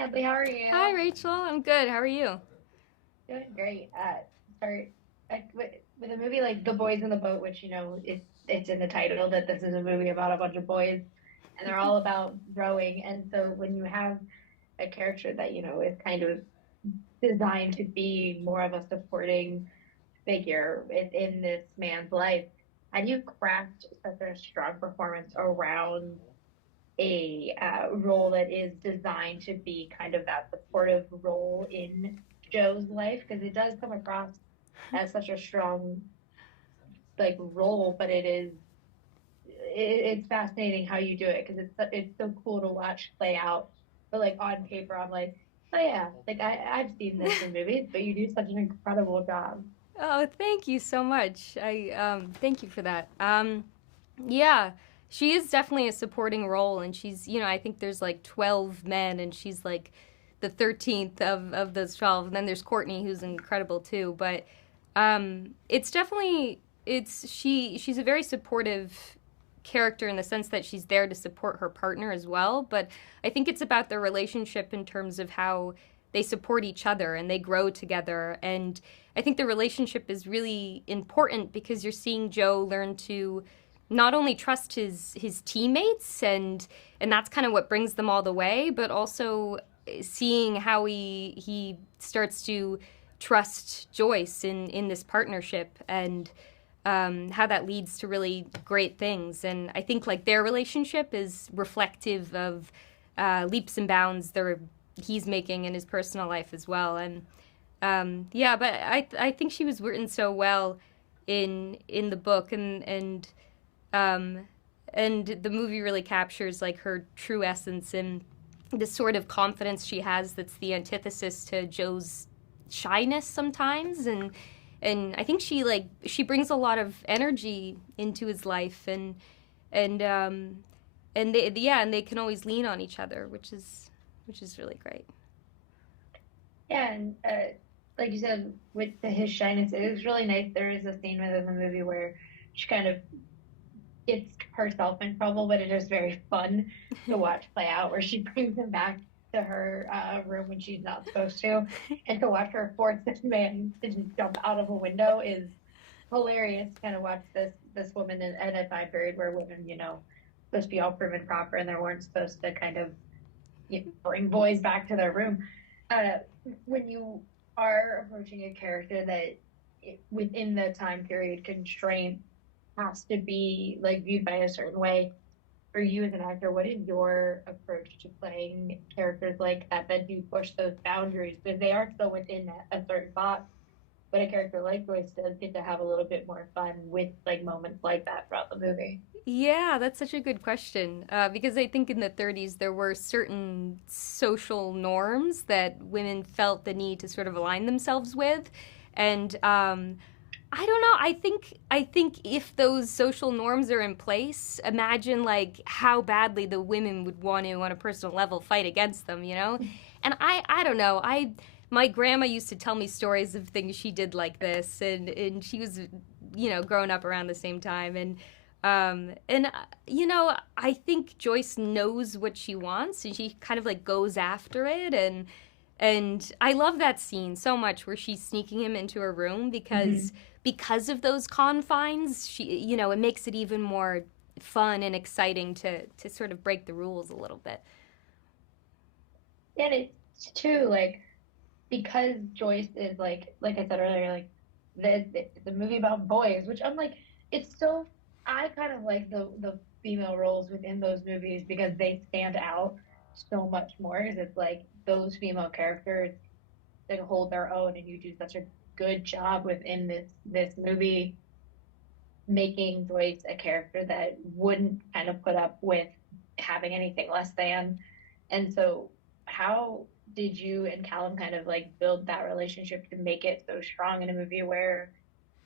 Hadley, how are you? Hi, Rachel. I'm good. How are you? Doing great. Start with a movie like The Boys in the Boat, which it's in the title that this is a movie about a bunch of boys, and they're all about rowing. And so when you have a character that is kind of designed to be more of a supporting figure in this man's life, how do you craft such a strong performance around a role that is designed to be kind of that supportive role in Joe's life? Because it does come across as such a strong like role, but it's fascinating how you do it because it's so cool to watch play out. But like on paper, I'm like, oh yeah, like I've seen this in movies, but you do such an incredible job. Oh, thank you so much. I thank you for that. Yeah, she is definitely a supporting role, and I think there's like 12 men, and she's like the 13th of those 12. And then there's Courtney, who's incredible too. But it's definitely she's a very supportive character in the sense that she's there to support her partner as well. But I think it's about their relationship in terms of how they support each other and they grow together. And I think the relationship is really important because you're seeing Joe learn to not only trust his teammates and that's kind of what brings them all the way, but also seeing how he starts to trust Joyce in this partnership and how that leads to really great things. And I think like their relationship is reflective of leaps and bounds he's making in his personal life as well. And yeah, but I think she was written so well in the book, um, and the movie really captures like her true essence and the sort of confidence she has that's the antithesis to Joe's shyness sometimes. And I think she brings a lot of energy into his life, and they can always lean on each other, which is really great. Yeah, and like you said, with his shyness, it is really nice. There is a scene within the movie where she kind of gets herself in trouble, but it is very fun to watch play out. Where she brings him back to her room when she's not supposed to, and to watch her force this man to just jump out of a window is hilarious. To kind of watch this woman in a time period where women, supposed to be all prim and proper, and they weren't supposed to kind of bring boys back to their room. Uh, when you are approaching a character that within the time period constraint has to be like viewed by a certain way, for you as an actor, what is your approach to playing characters like that do push those boundaries because they are still within a certain box, but a character like Joyce does get to have a little bit more fun with like moments like that throughout the movie. Yeah, that's such a good question. Because I think in the 30s there were certain social norms that women felt the need to sort of align themselves with, and I don't know. I think if those social norms are in place, imagine like how badly the women would want to, on a personal level, fight against them. And I don't know. My grandma used to tell me stories of things she did like this, and she was growing up around the same time, and I think Joyce knows what she wants, and she kind of like goes after it, and I love that scene so much where she's sneaking him into her room Mm-hmm. because of those confines. It makes it even more fun and exciting to sort of break the rules a little bit. And it's too like because Joyce is like I said earlier, like the movie about boys, which I'm like, it's so I kind of like the female roles within those movies because they stand out so much more. Because it's like those female characters that hold their own, and you do such a good job within this movie making Joyce a character that wouldn't kind of put up with having anything less than. And so, how did you and Callum kind of like build that relationship to make it so strong in a movie where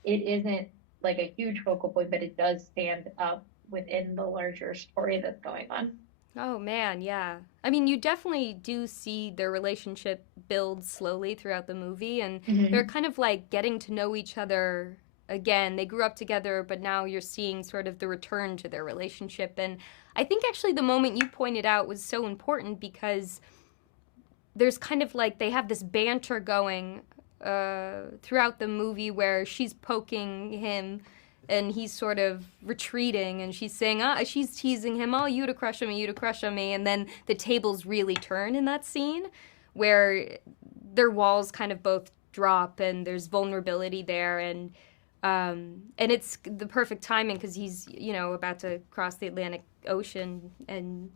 it isn't like a huge focal point, but it does stand up within the larger story that's going on? Oh man, yeah. I mean, you definitely do see their relationship build slowly throughout the movie, and they're Mm-hmm. kind of like getting to know each other again. They grew up together, but now you're seeing sort of the return to their relationship. And I think actually the moment you pointed out was so important because there's kind of like they have this banter going throughout the movie where she's poking him and he's sort of retreating and she's saying, she's teasing him, oh, you to crush on me, you to crush on me. And then the tables really turn in that scene where their walls kind of both drop and there's vulnerability there. And it's the perfect timing because he's, about to cross the Atlantic Ocean and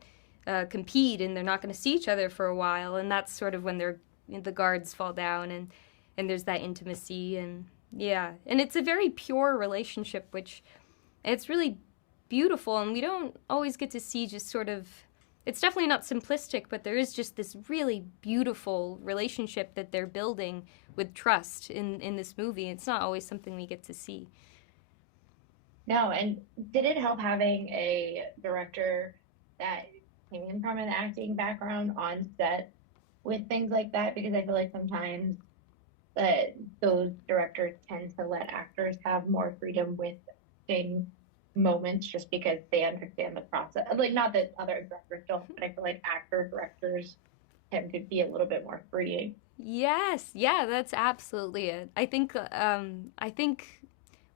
compete, and they're not going to see each other for a while. And that's sort of when the guards fall down, and there's that intimacy, and yeah, and it's a very pure relationship, which it's really beautiful, and we don't always get to see just sort of. It's definitely not simplistic, but there is just this really beautiful relationship that they're building with trust in this movie. It's not always something we get to see. No, and did it help having a director that came in from an acting background on set with things like that? Because I feel like sometimes that those directors tend to let actors have more freedom with acting moments just because they understand the process. Like, not that other directors don't, but I feel like directors tend to be a little bit more freeing. Yes, yeah, that's absolutely it. I think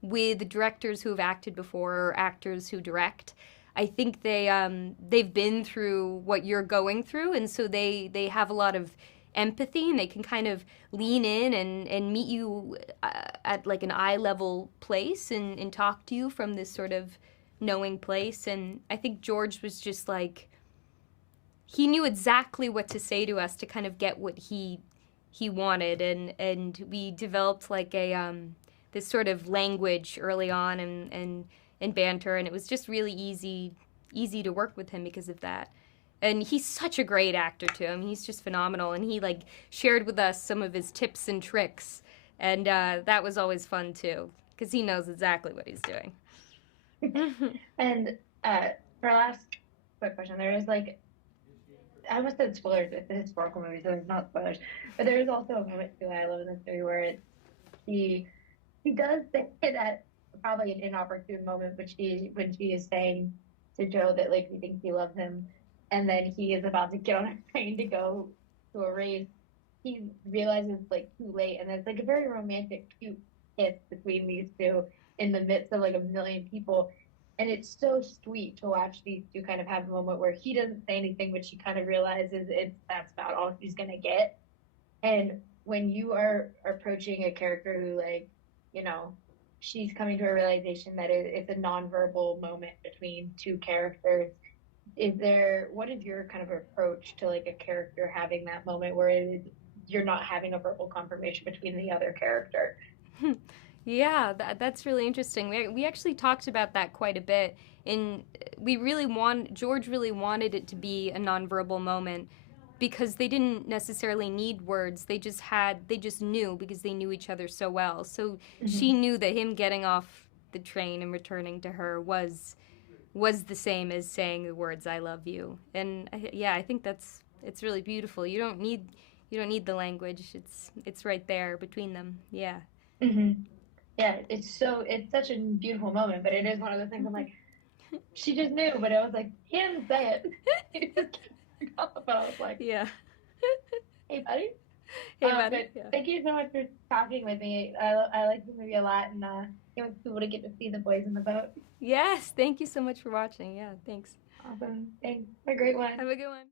with directors who have acted before or actors who direct, I think they've been through what you're going through, and so they have a lot of empathy, and they can kind of lean in and meet you at like an eye level place and talk to you from this sort of knowing place. And I think George was just like he knew exactly what to say to us to kind of get what he wanted, and we developed like a this sort of language early on and banter, and it was just really easy to work with him because of that. And he's such a great actor too. I mean, he's just phenomenal, and he like shared with us some of his tips and tricks, and that was always fun too because he knows exactly what he's doing. And for our last quick question, there is like I almost said spoilers. It's a historical movie, so it's not spoilers. But there is also a moment too I love in this movie where he he does say that probably an inopportune moment, but when she is saying to Joe that like he thinks he loves him, and then he is about to get on a train to go to a race. He realizes like too late, and it's like a very romantic, cute kiss between these two in the midst of like a million people. And it's so sweet to watch these two kind of have a moment where he doesn't say anything, but she kind of realizes that's about all she's gonna get. And when you are approaching a character who, like, you know, she's coming to a realization that it's a nonverbal moment between two characters. What is your kind of approach to like a character having that moment where you're not having a verbal confirmation between the other character? Yeah, that's really interesting. We actually talked about that quite a bit. In George really wanted it to be a nonverbal moment because they didn't necessarily need words. They just knew because they knew each other so well. So she Mm-hmm. knew that him getting off the train and returning to her was the same as saying the words "I love you." And yeah, I think it's really beautiful. You don't need the language. It's right there between them. Yeah. Mm-hmm. Yeah, it's such a beautiful moment, but it is one of the things I'm like, she just knew, but it was like, he didn't say it. He just kept up, but I was like, Yeah. hey, buddy. Hey, buddy. But Yeah. thank you so much for talking with me. I like the movie a lot, and it was cool to get to see the boys in the boat. Yes. Thank you so much for watching. Yeah. Thanks. Awesome. Thanks. Have a great one. Have a good one.